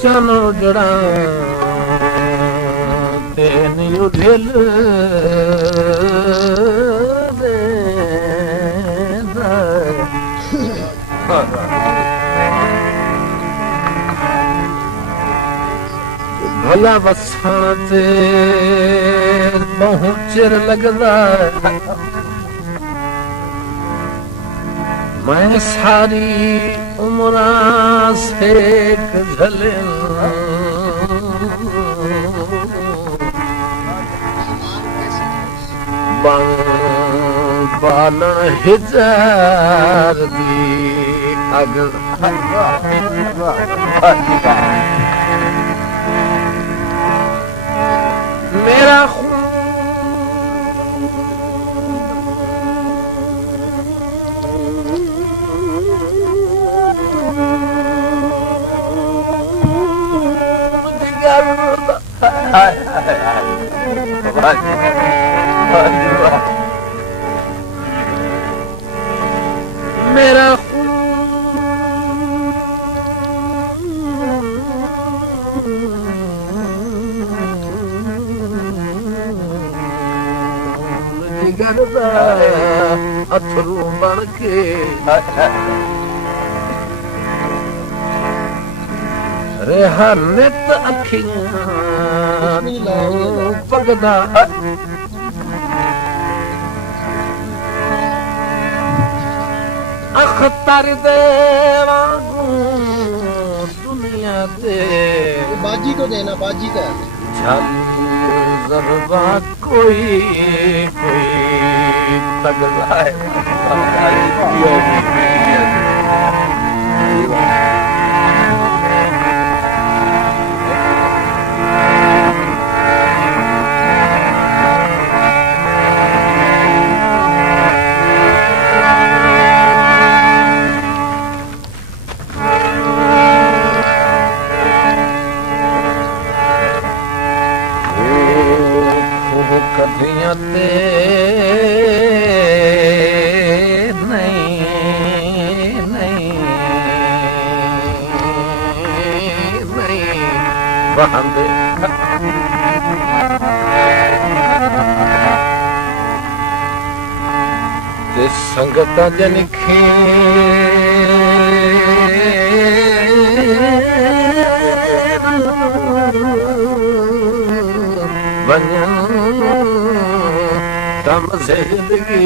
चलो जड़ा तेन दिल भला वसण ते बहुत चिर लगदा मैं सारी उम्र सेक झले बाल हिजार दी अग मेरा मेरा अथरू बन के रेहा नित अखियां पगदा अखतर दे वांगू दुनिया दे बाजी को देना, बाजी का जरबा कोई तगड़ा है कथियां ते नहीं बहंदे ते संगत जन खे वञन तम जिंदगी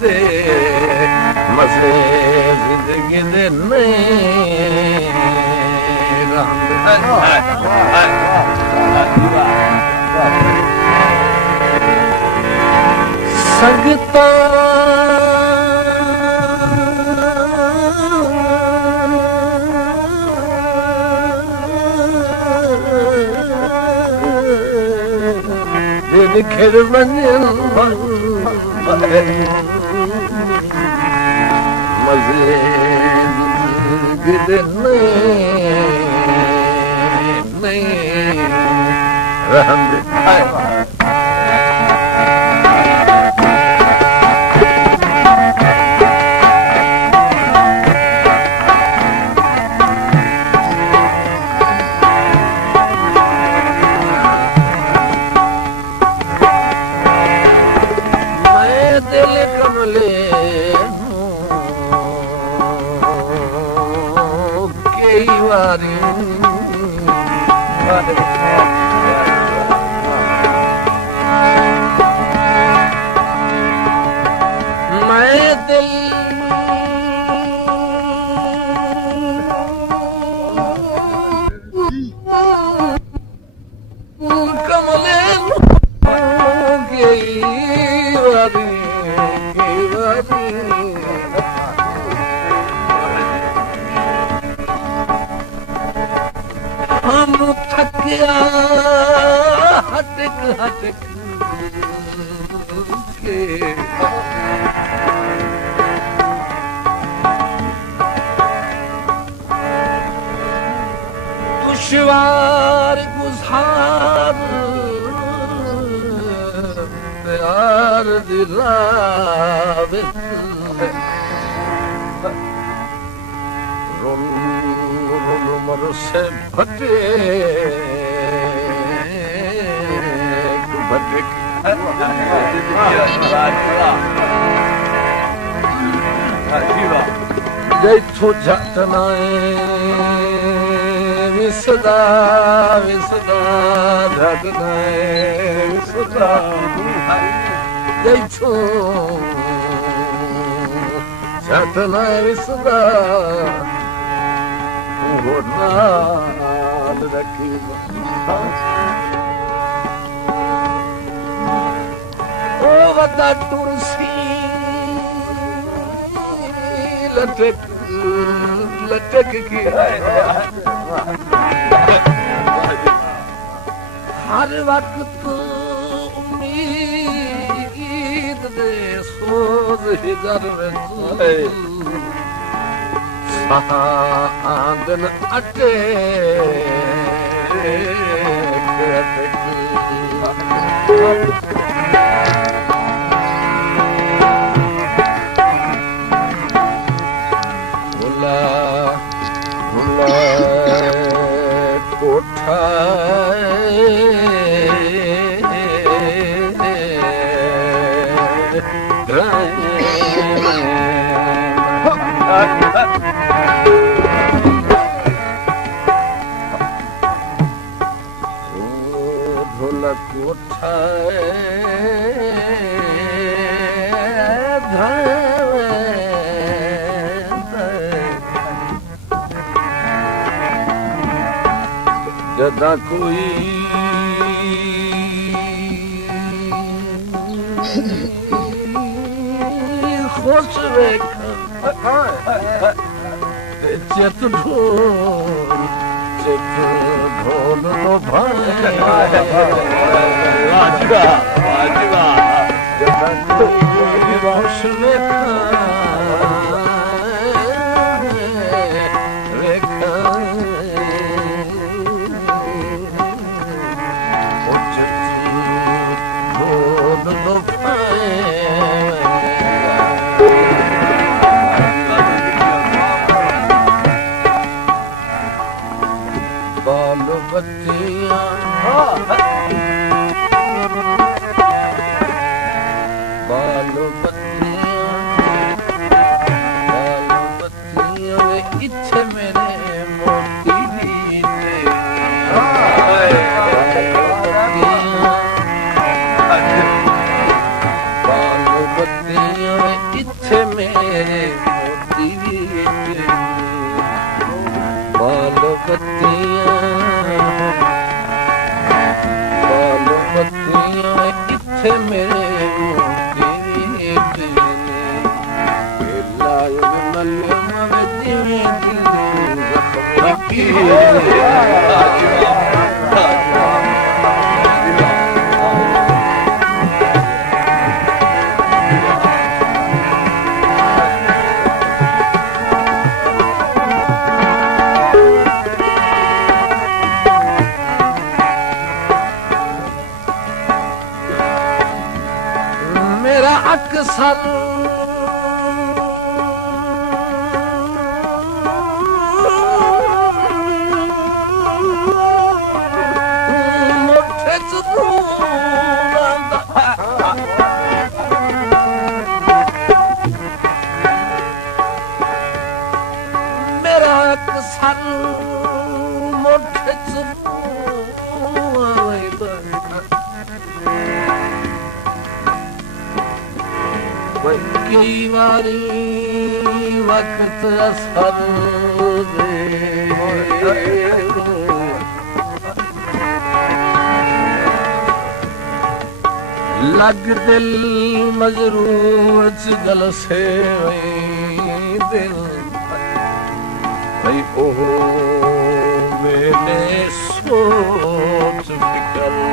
दे मज़े जिंदगी दे नहीं संगता दिल वञन मज़े जिंदगी दे नहीं रहंदे हटक हटक के दुश्वार गुज़ार प्यार दिलावे और से भटे भटे जैथो जटनाए विसदा विसदा जटनाए विसदा जैथो जटनाए विसदा नाल रखी ओ वदा तुलसी लटक लटक की हर वक्त उम्मीद दे सोज हिजर आंदन अटे भुला भुला कोठा ढोलक उठाए जदा कोई खुश वेख चित ढोल नो भाई खुश मेरा अक्सर मेरा अक्सर कई वारी वक्त असर लग दिल मजरूर गल से दिल भाई ओ मैंने सोच फिकर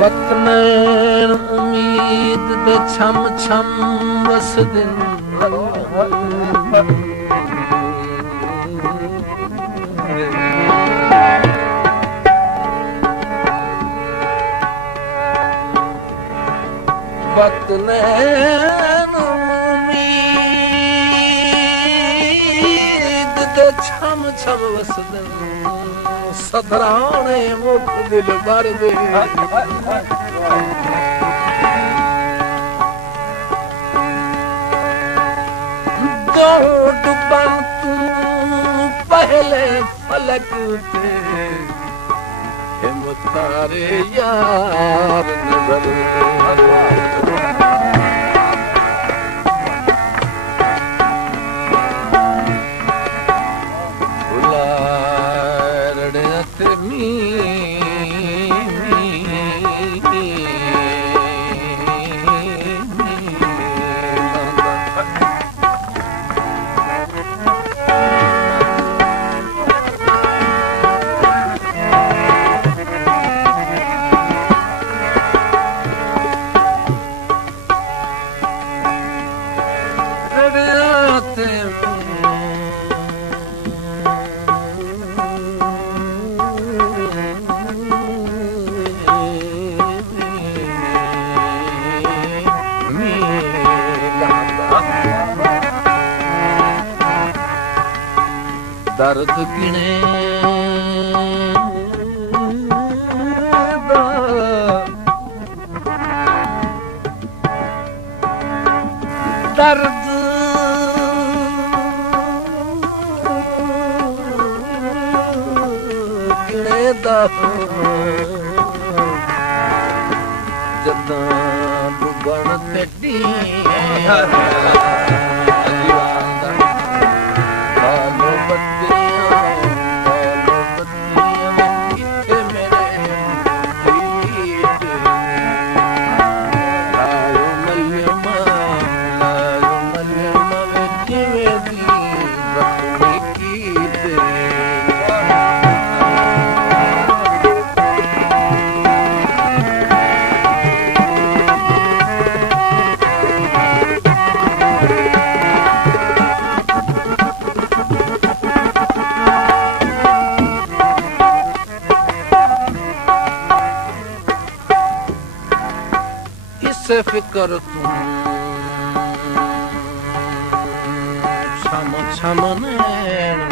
वतन उम्मीद दे छम छम बस दिन वतन उम्मीद ਛਮ ਛਮ ਵਸਦੇ ਸਦਰਾਣੇ ਮੁਖ ਦਿਲ ਭਰਦੇ दौड़ बन तू पहले फलक थे तारे यार नजर फुलारड़े मी दर्द गिने दर्द गिने जदा डुबण ते से फिकर तू छम छम नैन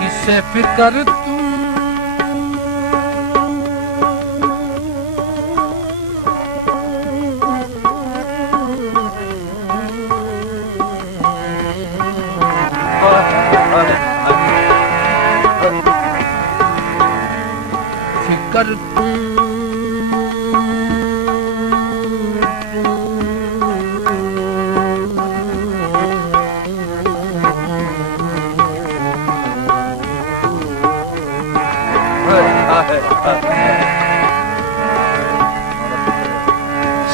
किसे फिकर तू फिकर तू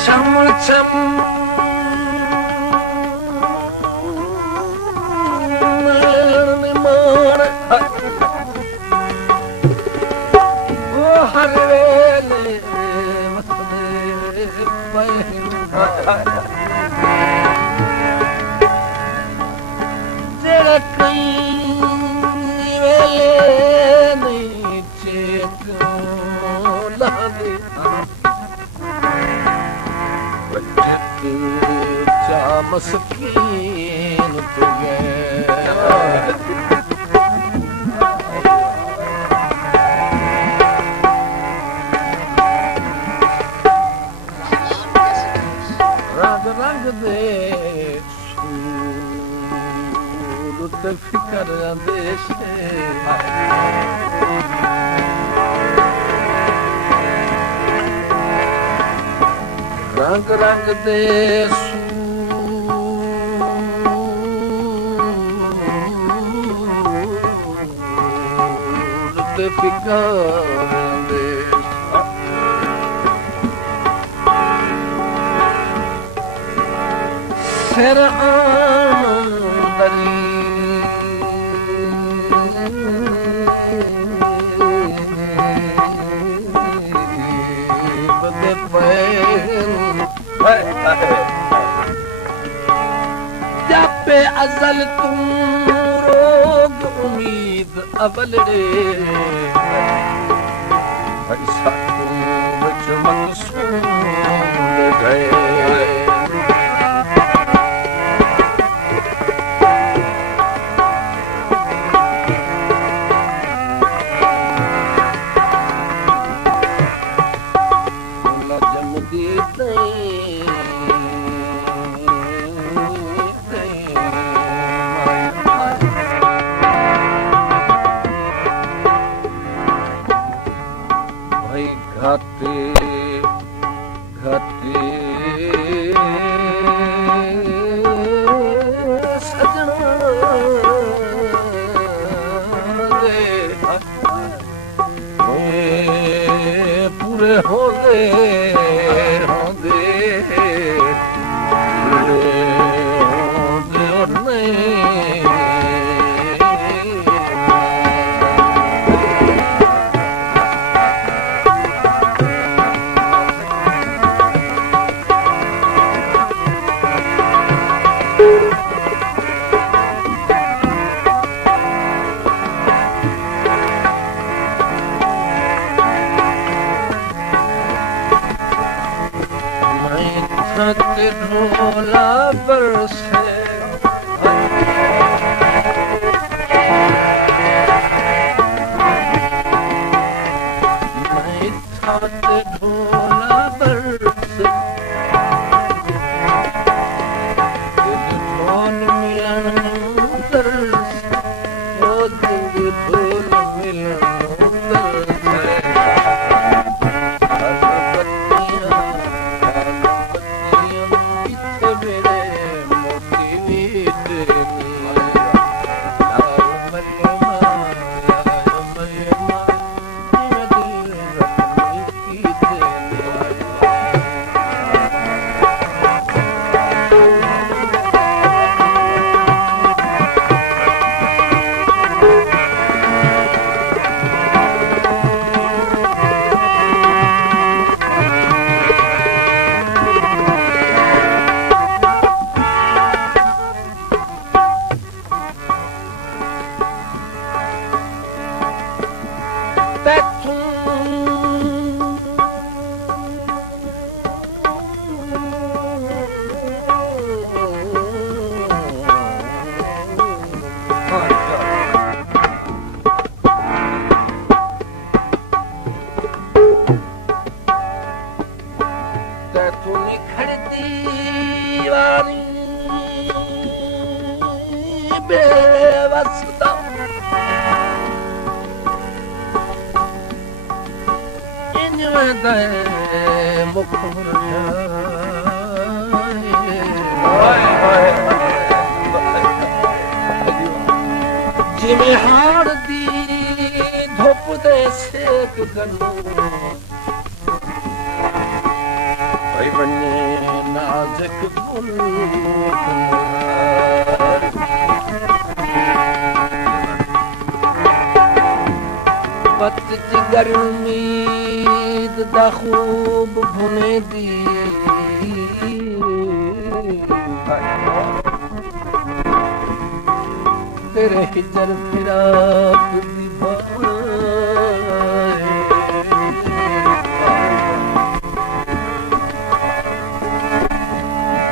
छम छम हर वेले जेड़ा कई वेले नहीं चेक लादे चा मस्कीन तुगे रंग दे सूल ते फिकर देश रंग रंग दे सूल ते फिकर देश फिर आमदनी बदे जापे अजल तुम रोग उम्मीद अवलड़े ਸਾਥੋਂ ਵਿੱਚ ਮਕਸੂਦ ਗਏ घाटे घाटे सजना दे पूरे होंदे होंदे पूरे होंदे और नहीं के ढोला बरसे मैं था के ढोला बरसे ढोल मिलन तरसे ओ ढोल मिलन तरसे जिमें हार दी धुप दे सेक गन्नू भाई बन्ने नाजुक गुल पत गर्मी दा खूब भुने दी तेरे हिजर फिराक दी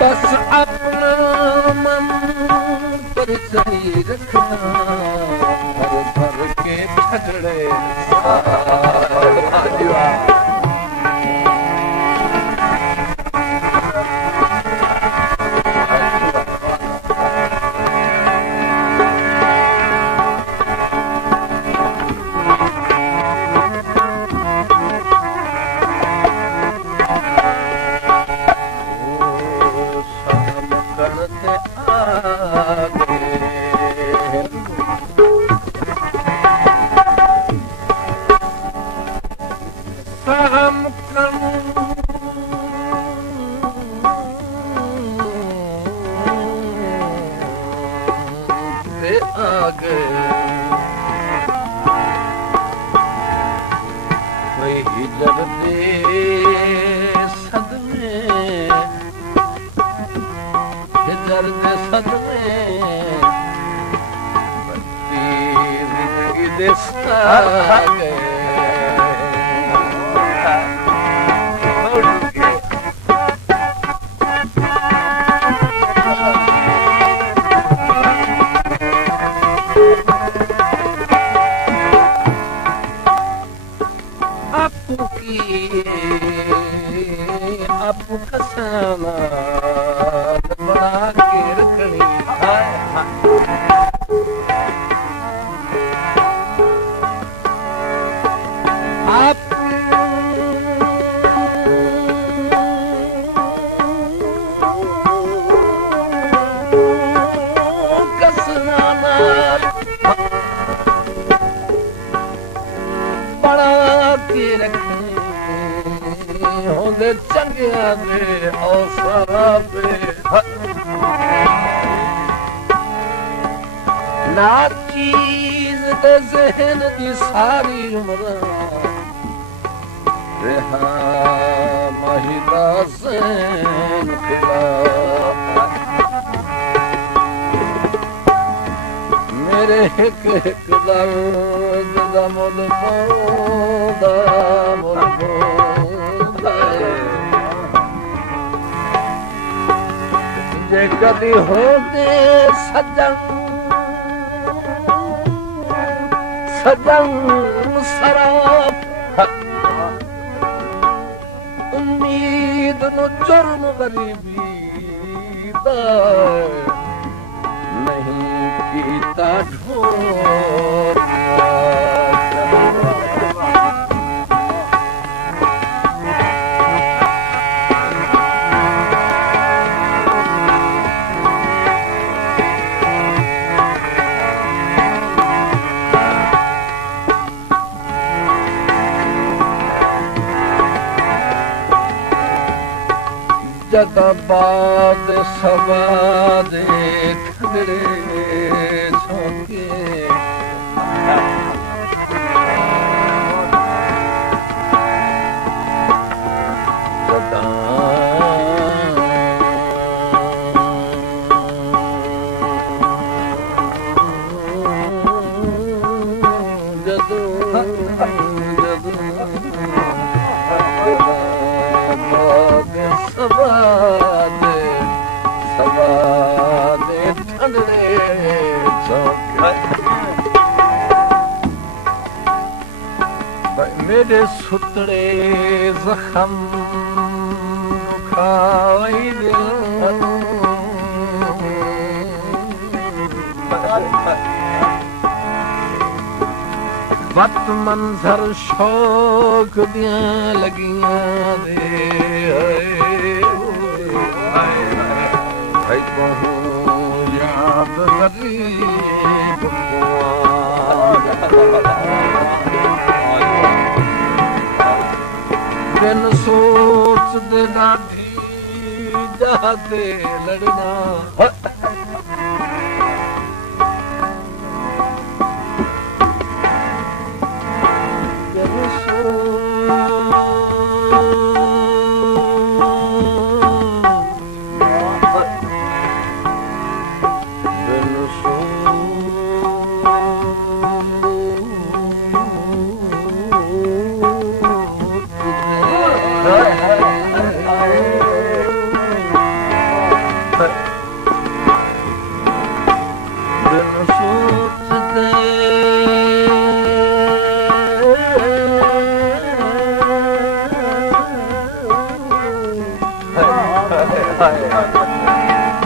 बस अपना मन पर सही रखना भर भर के झगड़े ਚੰਗਿਆਂ ਦੇ ਔਸਰਾ ਪੇ ਨਾ ਚੀਜ਼ ਦੇ ਜ਼ਹਿਨ ਦੀ ਸਾਰੀ ਉਮਰ ਰਹਾ ਮਹਿਦਾ ਜ਼ਹਿਨ ਖਿਲਾ ਮੇਰੇ ਇੱਕ ਇੱਕ ਦਰਦ ਦਾ ਮੁੱਲ ਪਾਉਂਦਾ ਮੁੱਲ ਪਾਉਂਦਾ ਜੇ ਕਦੀ ਹੋਵੇ ਸੱਜਣ ਸੱਜਣ ਸਰਾਪ ਉਮੀਦ ਨੂੰ ਜੁਰਮ ਗਰੀਬੀ ਦਾ ਨਹੀਂ ਕੀਤਾ ਢੋਰ ਜਦ ਬਾਦ ਸਵਾ ਦੇ ਖੜੇ ਸੋਕੇ ਮੇਰੇ ਸੁਤੜੇ ਜ਼ਖਮ ਖਾਈ ਦਿਲ ਵਤ ਮੰਜ਼ਰ ਸ਼ੌਕ ਦੀਆਂ ਲੱਗੀਆਂ ਦੇ ਹਾਏ ਬਹੁ ਯਾਦ ਗਰੀਬ ਬਿਨ ਸੋਚਦੇ ਨਾਠੀ ਜਾਦੇ ਲੜਨਾ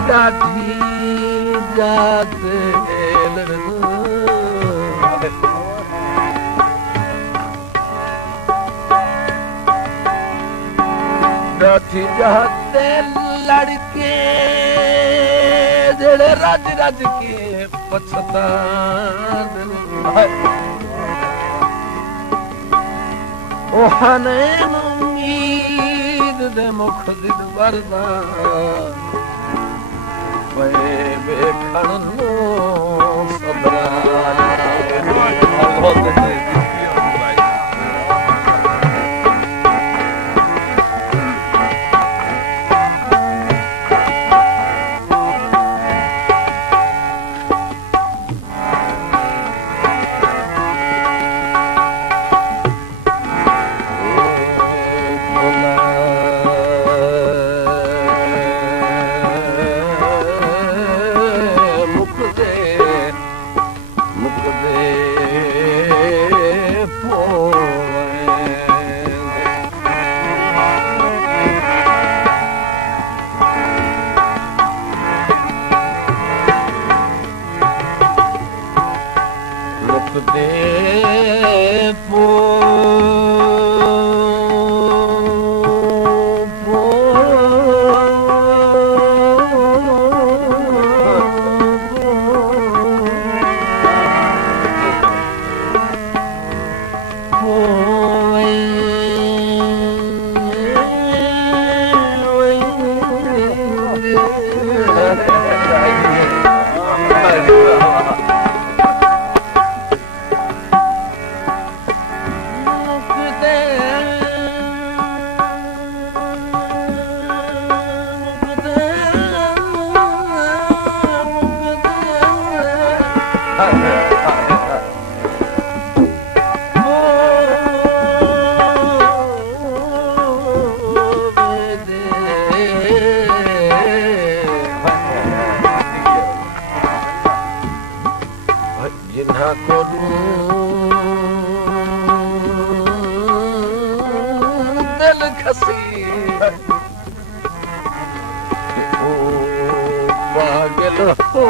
ਲਾਠੀ ਜਾਤੇ ਲਾਠੀ ਜਾਤੇ ਲੜਕੇ ਜਿਹੜੇ ਰੱਜ ਰੱਜ ਕੇ ਪਛਤਾਨ ਉਹ ਹਨੇਨ ਉਮੀਦ ਦੇ ਮੁਖ ਦਿਲ ਵਰਦਾ ਵੇ ਵੇਖਣ ਨੂੰ ਸਦਰਾ जिन्हा को दिल खसी ओ पागल हो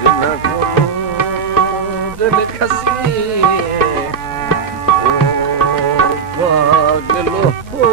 जिन्हा को दिल खसी ओ पागल हो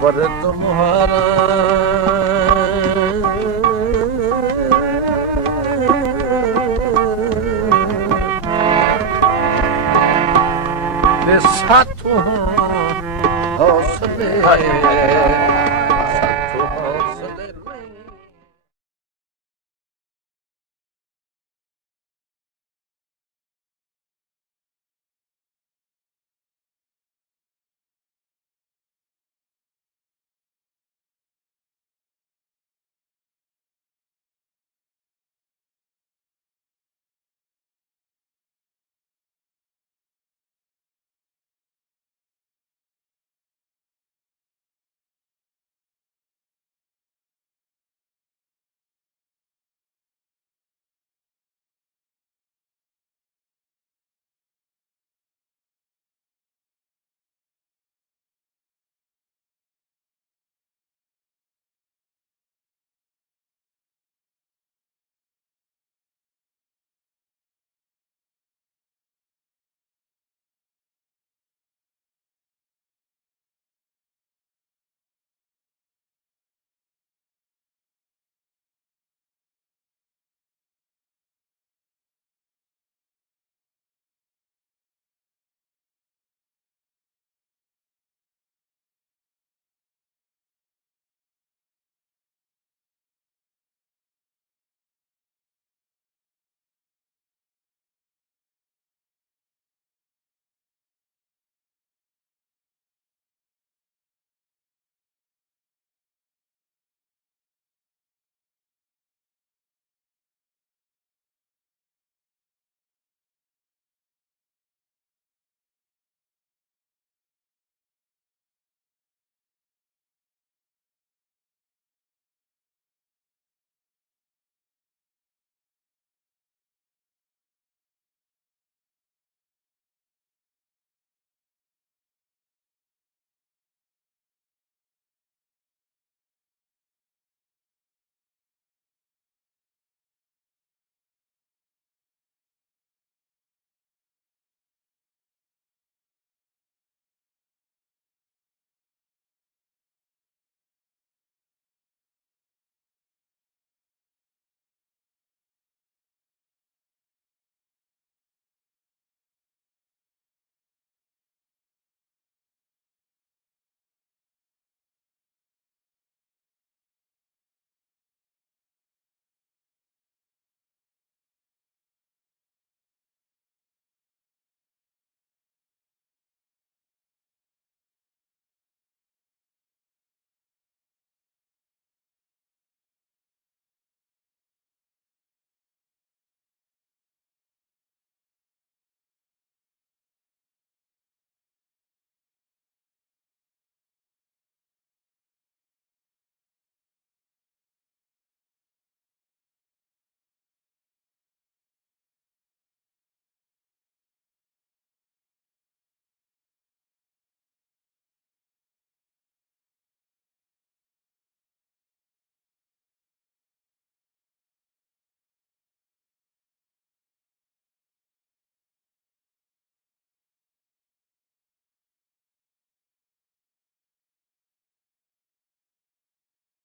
पर तुम्हारा साथ हौसले